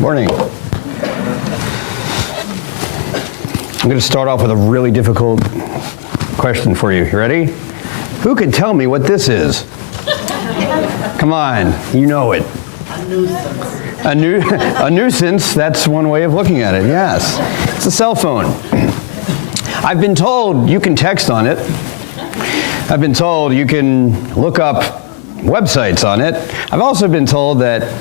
Morning. I'm going to start off with a really difficult question for you. You ready? Who can tell me what this is? Come on, you know it. A nuisance. A nuisance, that's one way of looking at it, yes. It's a cell phone. I've been told you can text on it. I've been told you can look up websites on it. I've also been told that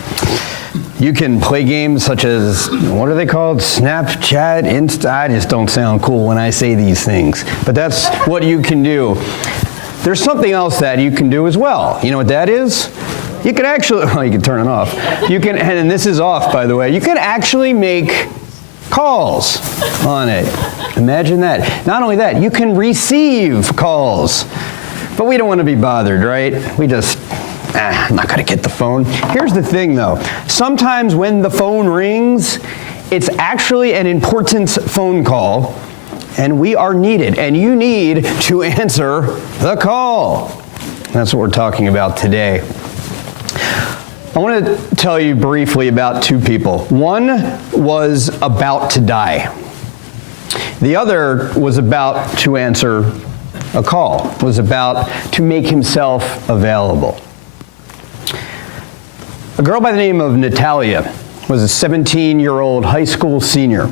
you can play games such as, what are they called? Snapchat, Insta. I just don't sound cool when I say these things, but that's what you can do. There's something else that you can do as well. You know what that is? You can actually, well, you can turn it off. You can, and this is off, by the way, you can actually make calls on it. Imagine that. Not only that, you can receive calls. But we don't want to be bothered, right? We just, I'm not going to get the phone. Here's the thing, though. Sometimes when the phone rings, it's actually an important phone call, and we are needed, and you need to answer the call. That's what we're talking about today. I want to tell you briefly about two people. One was about to die. The other was about to answer a call, was about to make himself available. A girl by the name of Natalia was a 17-year-old high school senior.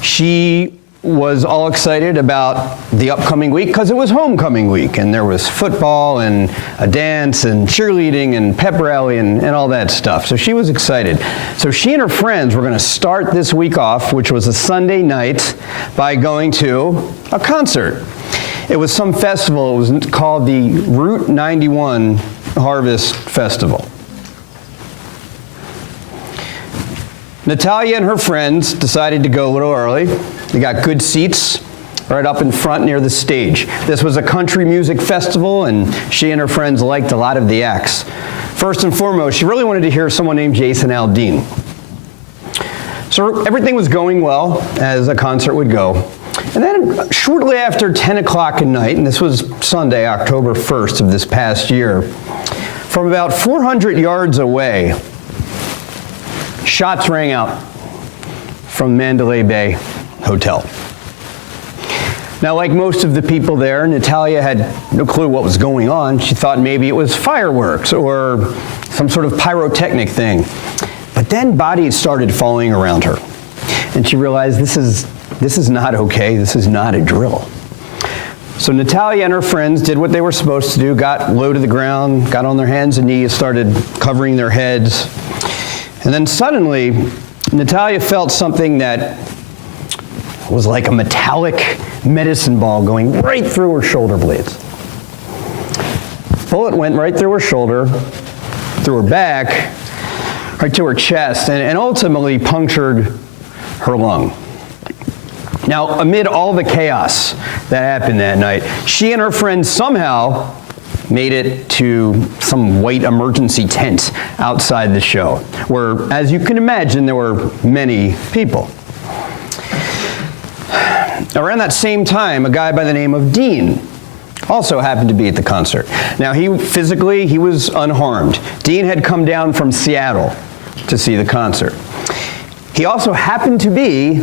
She was all excited about the upcoming week because it was homecoming week, and there was football and a dance and cheerleading and pep rally and all that stuff. So she was excited. So she and her friends were going to start this week off, which was a Sunday night, by going to a concert. It was some festival. It was called the Route 91 Harvest Festival. Natalia and her friends decided to go a little early. They got good seats right up in front near the stage. This was a country music festival, and she and her friends liked a lot of the acts. First and foremost, she really wanted to hear someone named Jason Aldean. So everything was going well, as a concert would go. And then shortly after 10 o'clock at night, and this was Sunday, October 1st of this past year, from about 400 yards away, shots rang out from Mandalay Bay Hotel. Now, like most of the people there, Natalia had no clue what was going on. She thought maybe it was fireworks or some sort of pyrotechnic thing. But then bodies started falling around her, and she realized this is not okay. This is not a drill. So Natalia and her friends did what they were supposed to do, got low to the ground, got on their hands and knees, started covering their heads. And then suddenly, Natalia felt something that was like a metallic medicine ball going right through her shoulder blades. Bullet went right through her shoulder, through her back, right to her chest, and ultimately punctured her lung. Now, amid all the chaos that happened that night, she and her friends somehow made it to some white emergency tent outside the show, where, as you can imagine, there were many people. Around that same time, a guy by the name of Dean also happened to be at the concert. Now, he was unharmed. Dean had come down from Seattle to see the concert. He also happened to be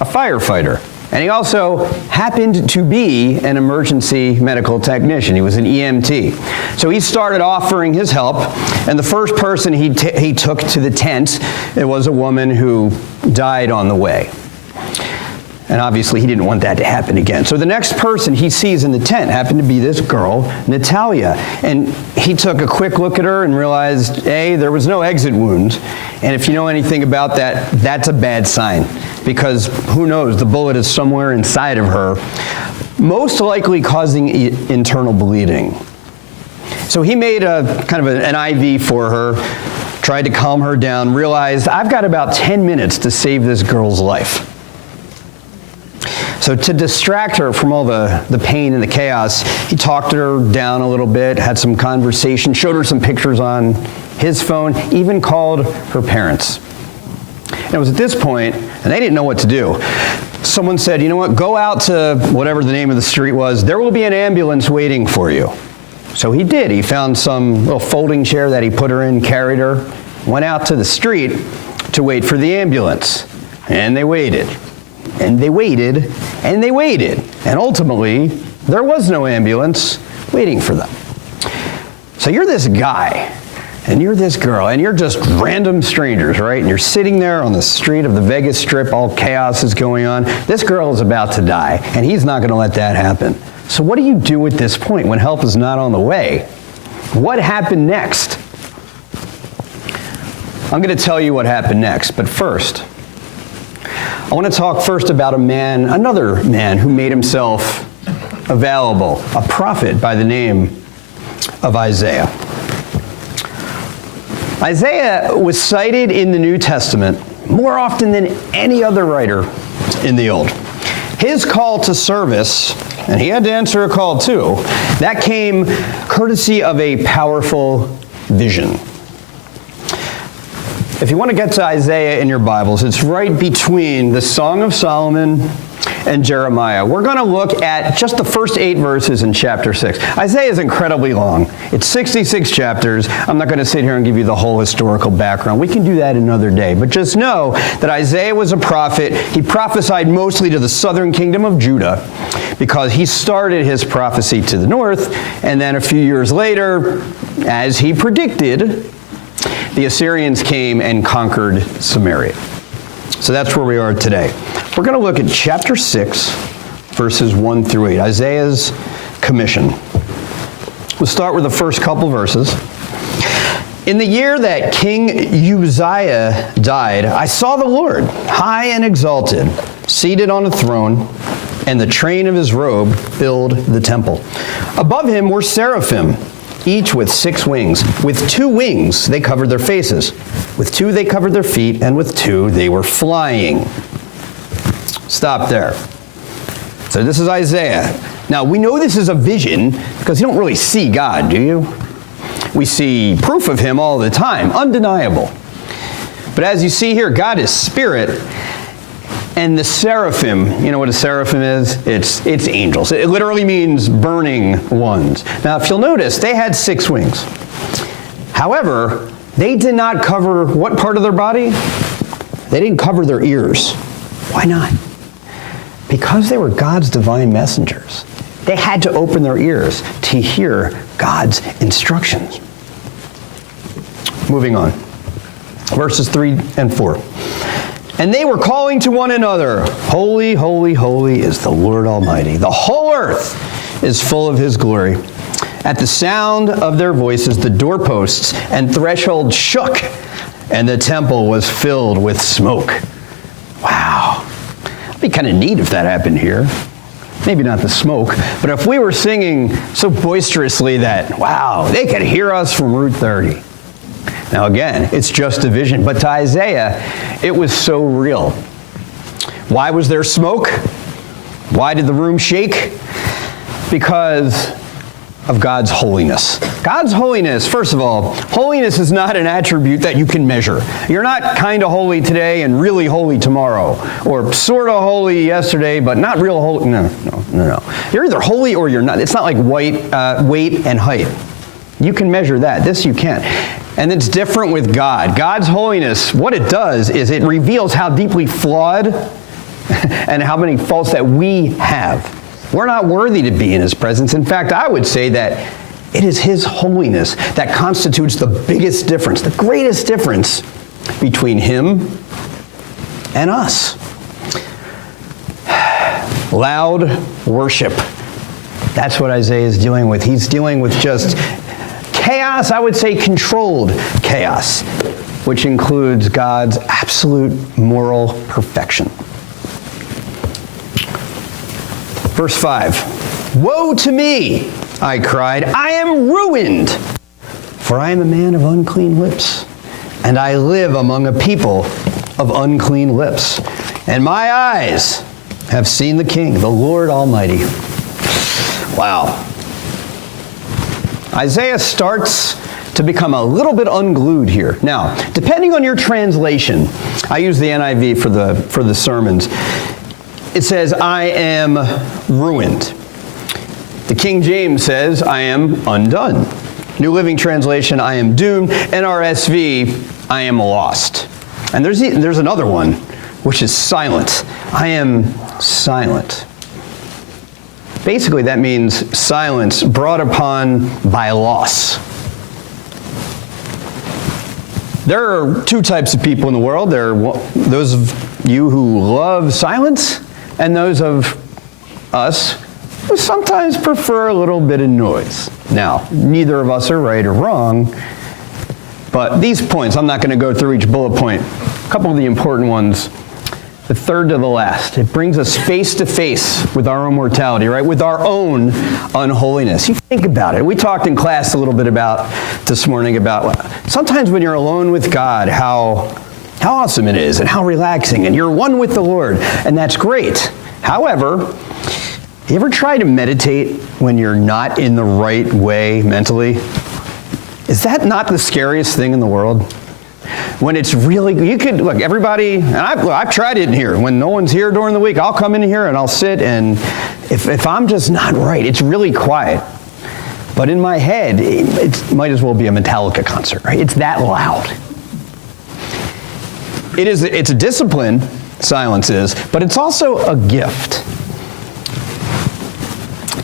a firefighter. And he also happened to be an emergency medical technician. He was an EMT. So he started offering his help, and the first person he took to the tent, it was a woman who died on the way. And obviously he didn't want that to happen again. So the next person he sees in the tent happened to be this girl, Natalia. And he took a quick look at her and realized, A, there was no exit wound. And if you know anything about that, that's a bad sign. Because who knows, the bullet is somewhere inside of her, most likely causing internal bleeding. So he made a kind of an IV for her, tried to calm her down, realized, I've got about 10 minutes to save this girl's life. So to distract her from all the pain and the chaos, he talked her down a little bit, had some conversation, showed her some pictures on his phone, even called her parents. And it was at this point, and they didn't know what to do. Someone said, you know what, go out to whatever the name of the street was. There will be an ambulance waiting for you. So he did. He found some little folding chair that he put her in, carried her, went out to the street to wait for the ambulance. And they waited. And they waited. And they waited. And ultimately, there was no ambulance waiting for them. So you're this guy, and you're this girl, and you're just random strangers, right? And you're sitting there on the street of the Vegas Strip, all chaos is going on. This girl is about to die, and he's not going to let that happen. So what do you do at this point when help is not on the way? What happened next? I'm going to tell you what happened next, but first, I want to talk first about another man who made himself available, a prophet by the name of Isaiah. Isaiah was cited in the New Testament more often than any other writer in the Old. His call to service, and he had to answer a call too, that came courtesy of a powerful vision. If you want to get to Isaiah in your Bibles, it's right between the Song of Solomon and Jeremiah. We're going to look at just the first 8 verses in chapter 6. Isaiah is incredibly long. It's 66 chapters. I'm not going to sit here and give you the whole historical background. We can do that another day. But just know that Isaiah was a prophet. He prophesied mostly to the southern kingdom of Judah because he started his prophecy to the north, and then a few years later, as he predicted, the Assyrians came and conquered Samaria. So that's where we are today. We're going to look at chapter 6, verses 1 through 8, Isaiah's commission. We'll start with the first couple verses. In the year that King Uzziah died, I saw the Lord, high and exalted, seated on a throne, and the train of his robe filled the temple. Above him were seraphim, each with 6 wings. With 2 wings they covered their faces. With 2 they covered their feet, and with 2 they were flying. Stop there. So this is Isaiah. Now, we know this is a vision because you don't really see God, do you? We see proof of him all the time, undeniable. But as you see here, God is spirit, and the seraphim, you know what a seraphim is? It's angels. It literally means burning ones. Now, if you'll notice, they had 6 wings. However, they did not cover what part of their body? They didn't cover their ears. Why not? Because they were God's divine messengers. They had to open their ears to hear God's instructions. Moving on. Verses 3 and 4. And they were calling to one another, Holy, holy, holy is the Lord Almighty. The whole earth is full of his glory. At the sound of their voices, the doorposts and threshold shook, and the temple was filled with smoke. Wow. It'd be kind of neat if that happened here. Maybe not the smoke, but if we were singing so boisterously that, wow, they could hear us from Route 30. Now again, it's just a vision, but to Isaiah, it was so real. Why was there smoke? Why did the room shake? Because of God's holiness. God's holiness, first of all, holiness is not an attribute that you can measure. You're not kind of holy today and really holy tomorrow, or sort of holy yesterday, but not real holy. No. You're either holy or you're not. It's not like weight and height. You can measure that. This you can't. And it's different with God. God's holiness, what it does is it reveals how deeply flawed and how many faults that we have. We're not worthy to be in his presence. In fact, I would say that it is his holiness that constitutes the biggest difference, the greatest difference between him and us. Loud worship. That's what Isaiah is dealing with. He's dealing with just chaos, I would say controlled chaos, which includes God's absolute moral perfection. Verse 5, Woe to me, I cried, I am ruined, for I am a man of unclean lips, and I live among a people of unclean lips, and my eyes have seen the King, the Lord Almighty. Wow. Isaiah starts to become a little bit unglued here. Now, depending on your translation, I use the NIV for the sermons. It says, I am ruined. The King James says, I am undone. New Living Translation, I am doomed. NRSV, I am lost. And there's another one, which is silent. I am silent. Basically, that means silence brought upon by loss. There are two types of people in the world. There are those of you who love silence, and those of us who sometimes prefer a little bit of noise. Now, neither of us are right or wrong, but these points, I'm not going to go through each bullet point. A couple of the important ones. The third to the last. It brings us face to face with our own mortality, right? With our own unholiness. You think about it. We talked in class a little bit about this morning about sometimes when you're alone with God, how awesome it is and how relaxing, and you're one with the Lord, and that's great. However, you ever try to meditate when you're not in the right way mentally? Is that not the scariest thing in the world? When it's really, you could, look, everybody, and I've tried it in here. When no one's here during the week, I'll come in here and I'll sit, and if I'm just not right, it's really quiet. But in my head, it might as well be a Metallica concert, right? It's that loud. It's a discipline, silence is, but it's also a gift.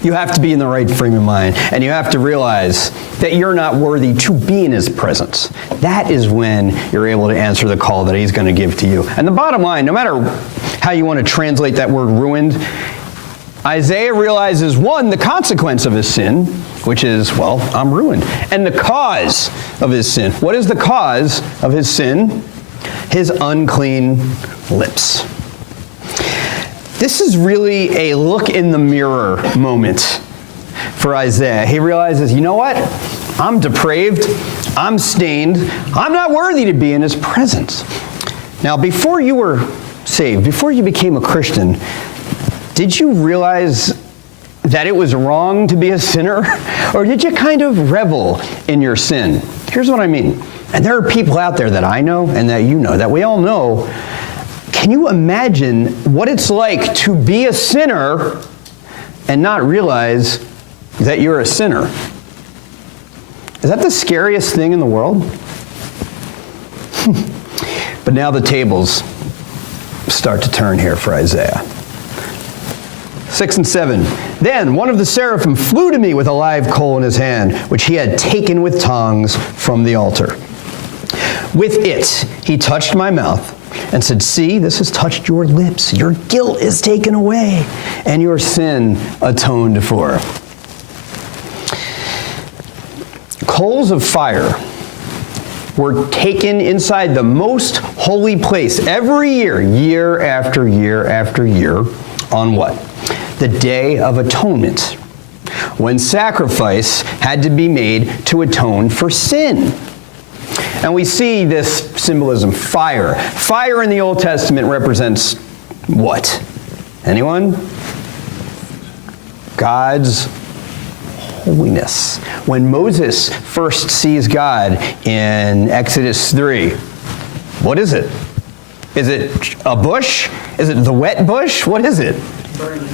You have to be in the right frame of mind, and you have to realize that you're not worthy to be in His presence. That is when you're able to answer the call that He's going to give to you. And the bottom line, no matter how you want to translate that word ruined, Isaiah realizes, one, the consequence of his sin, which is, well, I'm ruined. And the cause of his sin. What is the cause of his sin? His unclean lips. This is really a look in the mirror moment for Isaiah. He realizes, you know what? I'm depraved. I'm stained. I'm not worthy to be in His presence. Now, before you were saved, before you became a Christian, did you realize that it was wrong to be a sinner? Or did you kind of revel in your sin? Here's what I mean. And there are people out there that I know and that you know, that we all know. Can you imagine what it's like to be a sinner and not realize that you're a sinner? Is that the scariest thing in the world? But now the tables start to turn here for Isaiah. 6 and 7. Then one of the seraphim flew to me with a live coal in his hand, which he had taken with tongs from the altar. With it, he touched my mouth and said, see, this has touched your lips. Your guilt is taken away and your sin atoned for. Coals of fire were taken inside the most holy place every year, year after year after year, on what? The Day of Atonement, when sacrifice had to be made to atone for sin. And we see this symbolism, fire. Fire in the Old Testament represents what? Anyone? God's holiness. When Moses first sees God in Exodus 3, what is it? Is it a bush? Is it the wet bush? What is it?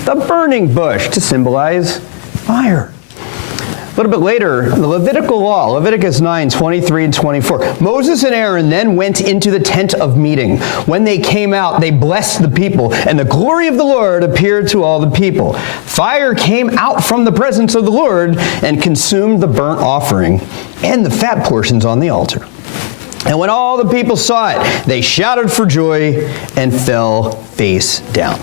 The burning bush, to symbolize fire. A little bit later, the Levitical law, Leviticus 9, 23 and 24. Moses and Aaron then went into the tent of meeting. When they came out, they blessed the people, and the glory of the Lord appeared to all the people. Fire came out from the presence of the Lord and consumed the burnt offering and the fat portions on the altar. And when all the people saw it, they shouted for joy and fell face down.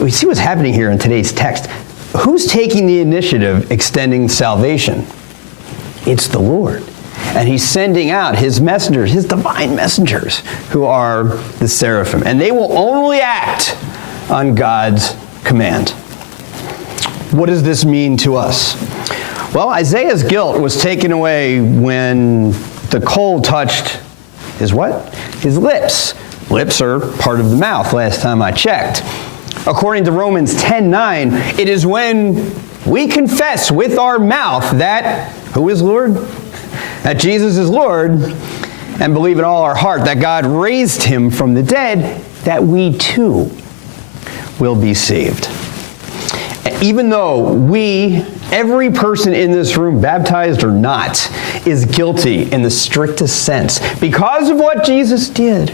We see what's happening here in today's text. Who's taking the initiative extending salvation? It's the Lord. And He's sending out His messengers, His divine messengers, who are the seraphim. And they will only act on God's command. What does this mean to us? Well, Isaiah's guilt was taken away when the coal touched his what? His lips. Lips are part of the mouth, last time I checked. According to Romans 10:9, it is when we confess with our mouth that, who is Lord? That Jesus is Lord, and believe in all our heart that God raised Him from the dead, that we too will be saved. Even though we Every person in this room, baptized or not, is guilty in the strictest sense. Because of what Jesus did,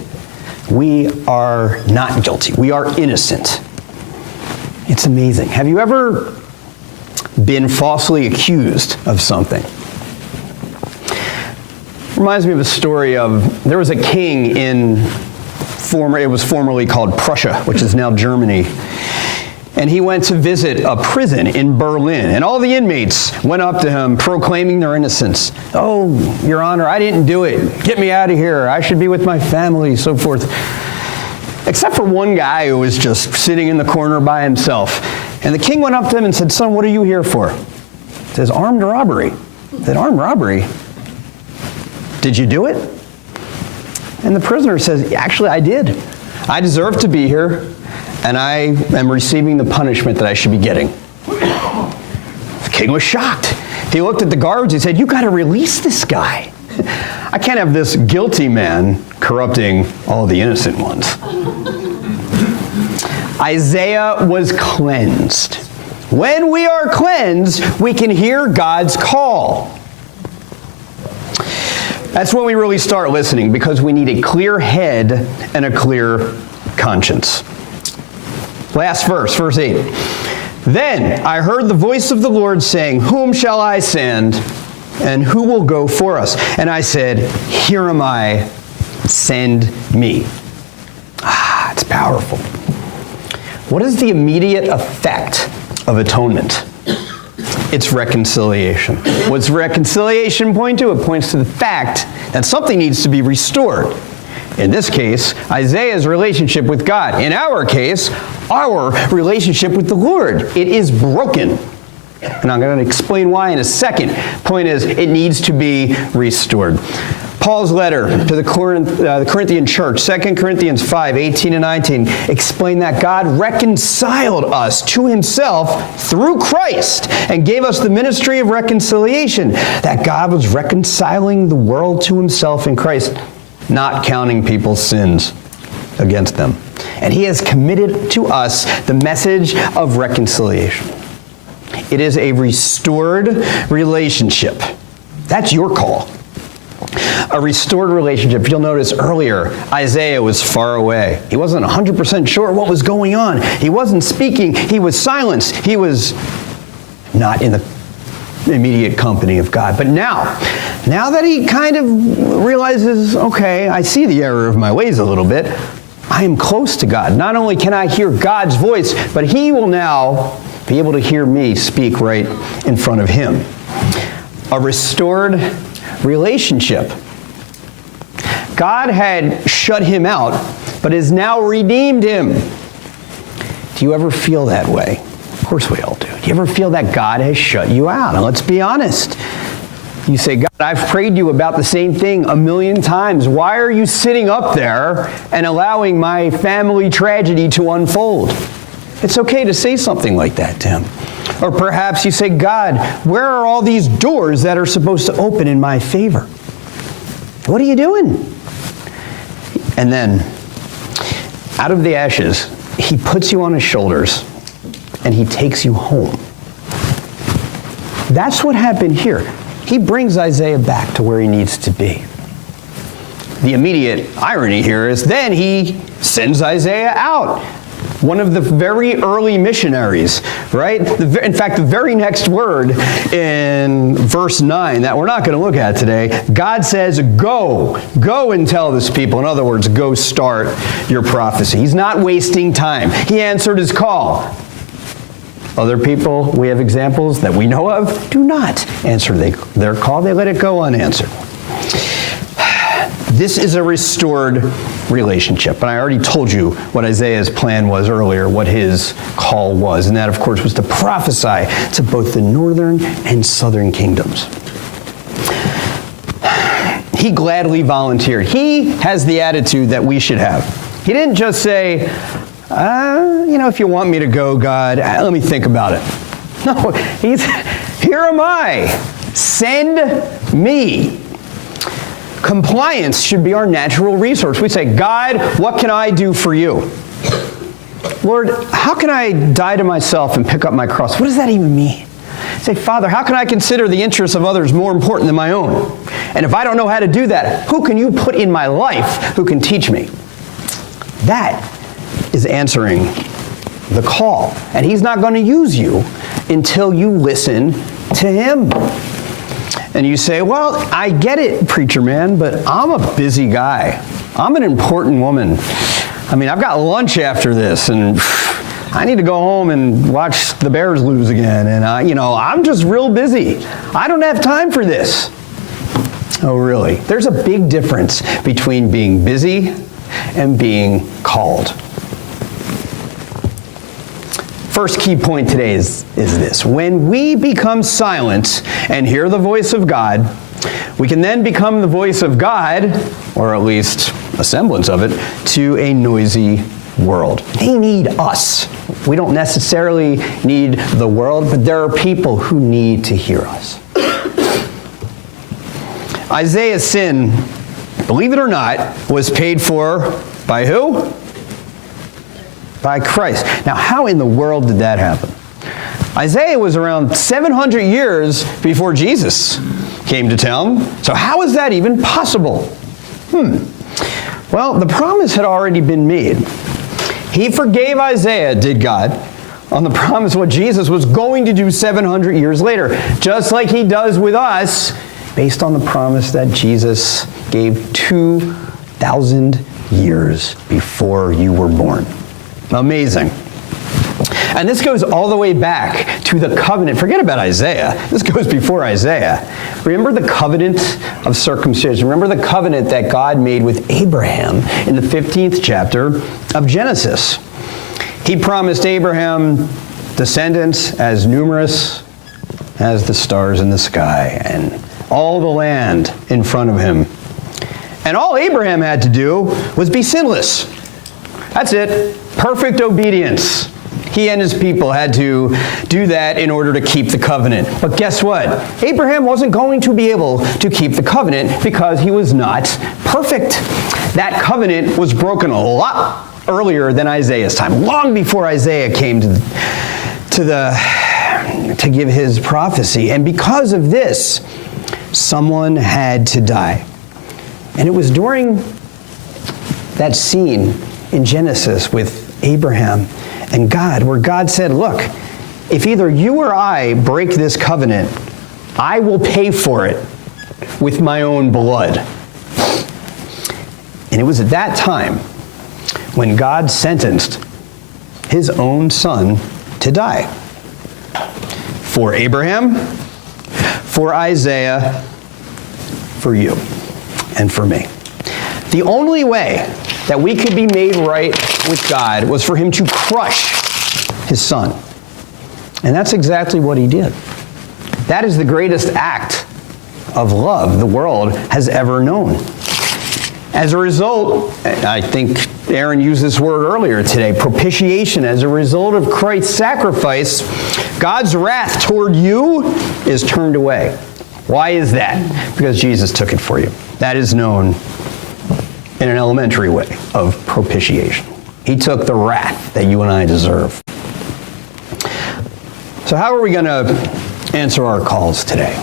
we are not guilty. We are innocent. It's amazing. Have you ever been falsely accused of something? Reminds me of a story of, there was a king it was formerly called Prussia, which is now Germany. And he went to visit a prison in Berlin, and all the inmates went up to him proclaiming their innocence. "Oh, Your Honor, I didn't do it. Get me out of here. I should be with my family," so forth. Except for one guy who was just sitting in the corner by himself. And the king went up to him and said, "Son, what are you here for?" He says, "Armed robbery." He said, "Armed robbery? Did you do it?" And the prisoner says, "Actually, I did. I deserve to be here, and I am receiving the punishment that I should be getting." The king was shocked. He looked at the guards. He said, "You got to release this guy. I can't have this guilty man corrupting all the innocent ones." Isaiah was cleansed. When we are cleansed, we can hear God's call. That's when we really start listening, because we need a clear head and a clear conscience. Last verse, verse 8. "Then I heard the voice of the Lord saying, 'Whom shall I send, and who will go for us?' And I said, 'Here am I, send me.'" It's powerful. What is the immediate effect of atonement? It's reconciliation. What's reconciliation point to? It points to the fact that something needs to be restored. In this case, Isaiah's relationship with God. In our case, our relationship with the Lord. It is broken. And I'm going to explain why in a second. Point is, it needs to be restored. Paul's letter to the Corinthian church, 2 Corinthians 5, 18 and 19, explain that God reconciled us to himself through Christ and gave us the ministry of reconciliation, that God was reconciling the world to himself in Christ, not counting people's sins against them. And he has committed to us the message of reconciliation. It is a restored relationship. That's your call. A restored relationship. You'll notice earlier, Isaiah was far away. He wasn't 100% sure what was going on. He wasn't speaking. He was silenced. He was not in the immediate company of God. But now that he kind of realizes, okay, I see the error of my ways a little bit, I am close to God. Not only can I hear God's voice, but he will now be able to hear me speak right in front of him. A restored relationship. God had shut him out, but has now redeemed him. Do you ever feel that way? Of course we all do. Do you ever feel that God has shut you out? Now let's be honest. You say, "God, I've prayed you about the same thing 1,000,000 times. Why are you sitting up there and allowing my family tragedy to unfold?" It's okay to say something like that to him. Or perhaps you say, "God, where are all these doors that are supposed to open in my favor? What are you doing?" And then, out of the ashes, he puts you on his shoulders and he takes you home. That's what happened here. He brings Isaiah back to where he needs to be. The immediate irony here is then he sends Isaiah out. One of the very early missionaries, right? In fact, the very next word in verse 9 that we're not going to look at today, God says, go and tell this people. In other words, go start your prophecy. He's not wasting time. He answered his call. Other people, we have examples that we know of, do not answer their call. They let it go unanswered. This is a restored relationship. And I already told you what Isaiah's plan was earlier, what his call was. And that, of course, was to prophesy to both the northern and southern kingdoms. He gladly volunteered. He has the attitude that we should have. He didn't just say, if you want me to go, God, let me think about it. No, here am I. Send me. Compliance should be our natural resource. We say, God, what can I do for you? Lord, how can I die to myself and pick up my cross? What does that even mean? Say, Father, how can I consider the interests of others more important than my own? And if I don't know how to do that, who can you put in my life who can teach me? That is answering the call. And he's not going to use you until you listen to him. And you say, well, I get it, preacher man, but I'm a busy guy. I'm an important woman. I mean, I've got lunch after this, and I need to go home and watch the Bears lose again. And, I'm just real busy. I don't have time for this. Oh, really? There's a big difference between being busy and being called. First key point today is this. When we become silent and hear the voice of God, we can then become the voice of God, or at least a semblance of it, to a noisy world. They need us. We don't necessarily need the world, but there are people who need to hear us. Isaiah's sin, believe it or not, was paid for by who? By Christ. Now, how in the world did that happen? Isaiah was around 700 years before Jesus came to town. So how is that even possible? Well, the promise had already been made. He forgave Isaiah, did God, on the promise what Jesus was going to do 700 years later, just like he does with us, based on the promise that Jesus gave 2,000 years before you were born. Amazing. And this goes all the way back to the covenant. Forget about Isaiah. This goes before Isaiah. Remember the covenant of circumcision. Remember the covenant that God made with Abraham in the 15th chapter of Genesis. He promised Abraham descendants as numerous as the stars in the sky and all the land in front of him. And all Abraham had to do was be sinless. That's it. Perfect obedience. He and his people had to do that in order to keep the covenant. But guess what? Abraham wasn't going to be able to keep the covenant because he was not perfect. That covenant was broken a lot earlier than Isaiah's time, long before Isaiah came to give his prophecy. And because of this, someone had to die. And it was during that scene in Genesis with Abraham and God, where God said, look, if either you or I break this covenant, I will pay for it with my own blood. And it was at that time when God sentenced his own son to die. For Abraham, for Isaiah, for you, and for me. The only way that we could be made right with God was for him to crush his son. And that's exactly what he did. That is the greatest act of love the world has ever known. As a result, I think Aaron used this word earlier today, propitiation. As a result of Christ's sacrifice, God's wrath toward you is turned away. Why is that? Because Jesus took it for you. That is known in an elementary way of propitiation. He took the wrath that you and I deserve. So how are we going to answer our calls today?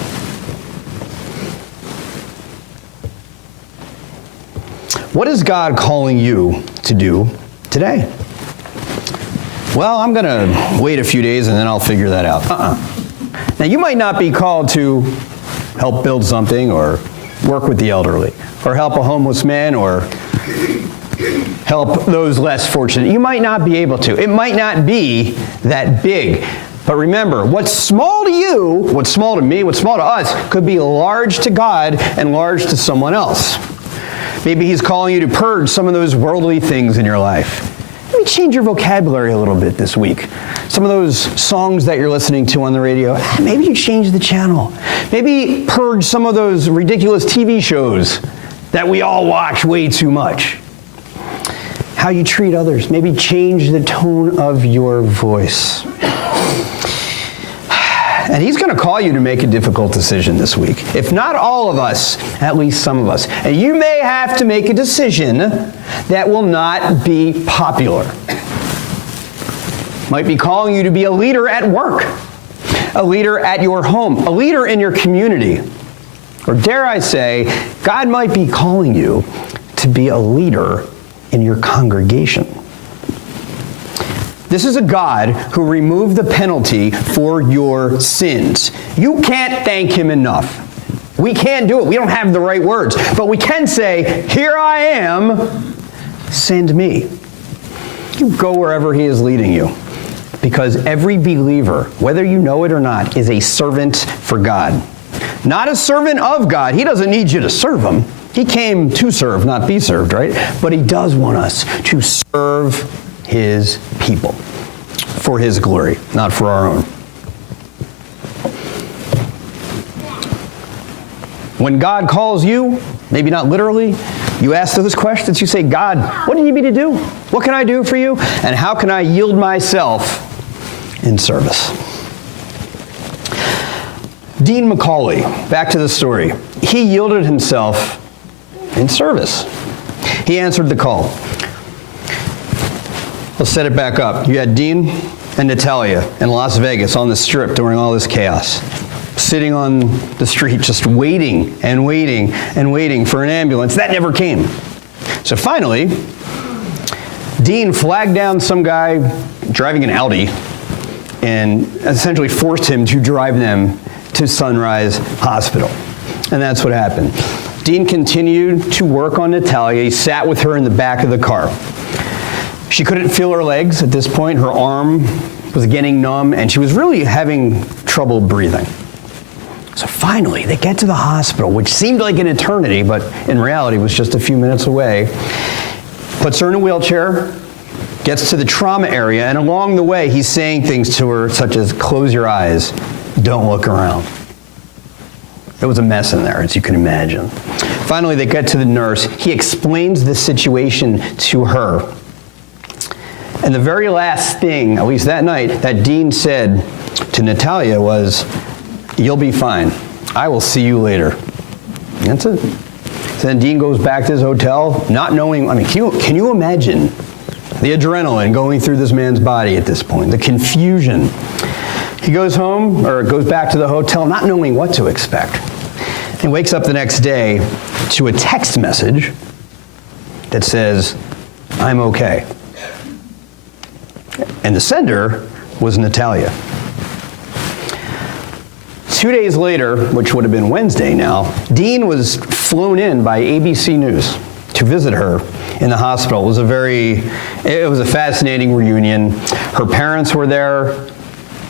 What is God calling you to do today? Well, I'm going to wait a few days and then I'll figure that out. Now, you might not be called to help build something or work with the elderly or help a homeless man or help those less fortunate. You might not be able to. It might not be that big. But remember, what's small to you, what's small to me, what's small to us, could be large to God and large to someone else. Maybe he's calling you to purge some of those worldly things in your life. Maybe change your vocabulary a little bit this week. Some of those songs that you're listening to on the radio, maybe you change the channel. Maybe purge some of those ridiculous TV shows that we all watch way too much. How you treat others. Maybe change the tone of your voice. And he's going to call you to make a difficult decision this week. If not all of us, at least some of us. And you may have to make a decision that will not be popular. Might be calling you to be a leader at work. a leader at your home, a leader in your community. Or dare I say, God might be calling you to be a leader in your congregation. This is a God who removed the penalty for your sins. You can't thank him enough. We can't do it. We don't have the right words. But we can say, here I am, send me. You go wherever he is leading you. Because every believer, whether you know it or not, is a servant for God. Not a servant of God. He doesn't need you to serve him. He came to serve, not be served, right? But he does want us to serve his people for his glory, not for our own. When God calls you, maybe not literally, you ask those questions. You say, God, what do you need me to do? What can I do for you? And how can I yield myself in service? Dean McCauley, back to the story. He yielded himself in service. He answered the call. Let's set it back up. You had Dean and Natalia in Las Vegas on the strip during all this chaos, sitting on the street just waiting and waiting and waiting for an ambulance. That never came. So finally, Dean flagged down some guy driving an Audi and essentially forced him to drive them to Sunrise Hospital. And that's what happened. Dean continued to work on Natalia. He sat with her in the back of the car. She couldn't feel her legs at this point. Her arm was getting numb, and she was really having trouble breathing. So finally, they get to the hospital, which seemed like an eternity, but in reality was just a few minutes away. Puts her in a wheelchair, gets to the trauma area, and along the way, he's saying things to her such as, close your eyes, don't look around. It was a mess in there, as you can imagine. Finally, they get to the nurse. He explains the situation to her. And the very last thing, at least that night, that Dean said to Natalia was, you'll be fine. I will see you later. That's it. So then Dean goes back to his hotel, not knowing, can you imagine the adrenaline going through this man's body at this point, the confusion. He goes home, or goes back to the hotel, not knowing what to expect. And wakes up the next day to a text message that says, I'm okay. And the sender was Natalia. 2 days later, which would have been Wednesday now, Dean was flown in by ABC News to visit her in the hospital. It was a fascinating reunion. Her parents were there.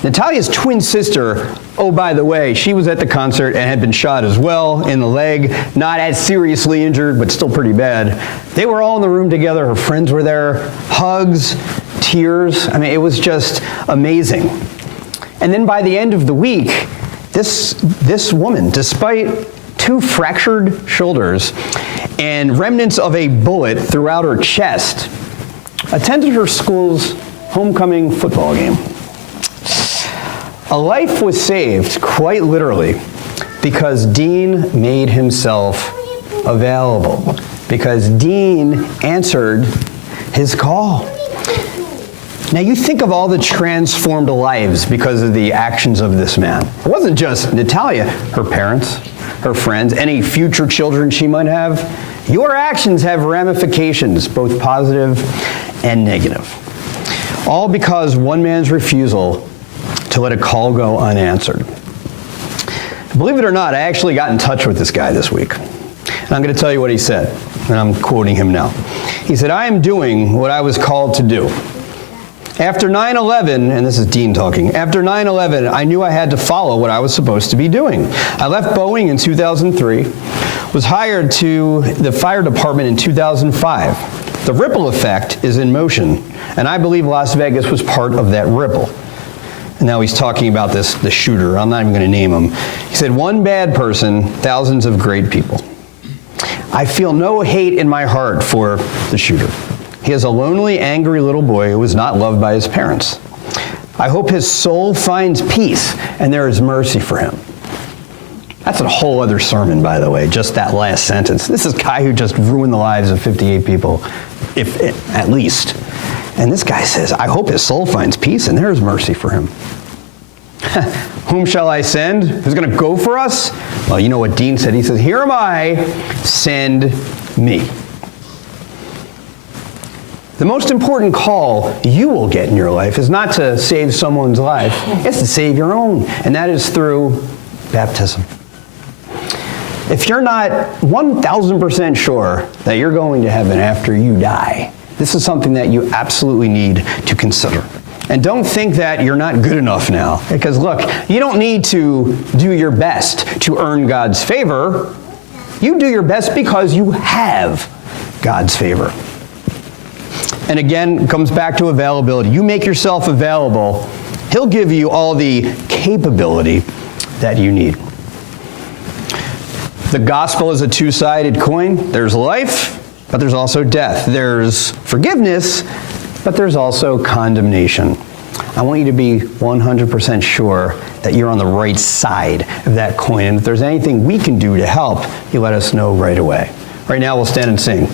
Natalia's twin sister, oh, by the way, she was at the concert and had been shot as well in the leg, not as seriously injured, but still pretty bad. They were all in the room together. Her friends were there. Hugs, tears. It was just amazing. And then by the end of the week, this woman, despite 2 fractured shoulders and remnants of a bullet throughout her chest, attended her school's homecoming football game. A life was saved, quite literally, because Dean made himself available, because Dean answered his call. Now you think of all the transformed lives because of the actions of this man. It wasn't just Natalia, her parents, her friends, any future children she might have. Your actions have ramifications, both positive and negative. All because one man's refusal to let a call go unanswered. Believe it or not, I actually got in touch with this guy this week. And I'm going to tell you what he said, and I'm quoting him now. He said, I am doing what I was called to do. After 9/11, and this is Dean talking, after 9/11, I knew I had to follow what I was supposed to be doing. I left Boeing in 2003, was hired to the fire department in 2005. The ripple effect is in motion, and I believe Las Vegas was part of that ripple. And now he's talking about the shooter. I'm not even going to name him. He said, one bad person, thousands of great people. I feel no hate in my heart for the shooter. He is a lonely, angry little boy who was not loved by his parents. I hope his soul finds peace and there is mercy for him. That's a whole other sermon, by the way, just that last sentence. This is a guy who just ruined the lives of 58 people, at least. And this guy says, I hope his soul finds peace and there is mercy for him. Whom shall I send? Who's going to go for us? Well, you know what Dean said. He says, here am I, send me. The most important call you will get in your life is not to save someone's life, it's to save your own, and that is through baptism. If you're not 1,000% sure that you're going to heaven after you die, this is something that you absolutely need to consider. And don't think that you're not good enough now, because look, you don't need to do your best to earn God's favor. You do your best because you have God's favor. And again, it comes back to availability. You make yourself available, He'll give you all the capability that you need. The gospel is a two-sided coin. There's life, but there's also death. There's forgiveness, but there's also condemnation. I want you to be 100% sure that you're on the right side of that coin. And if there's anything we can do to help, you let us know right away. Right now, we'll stand and sing.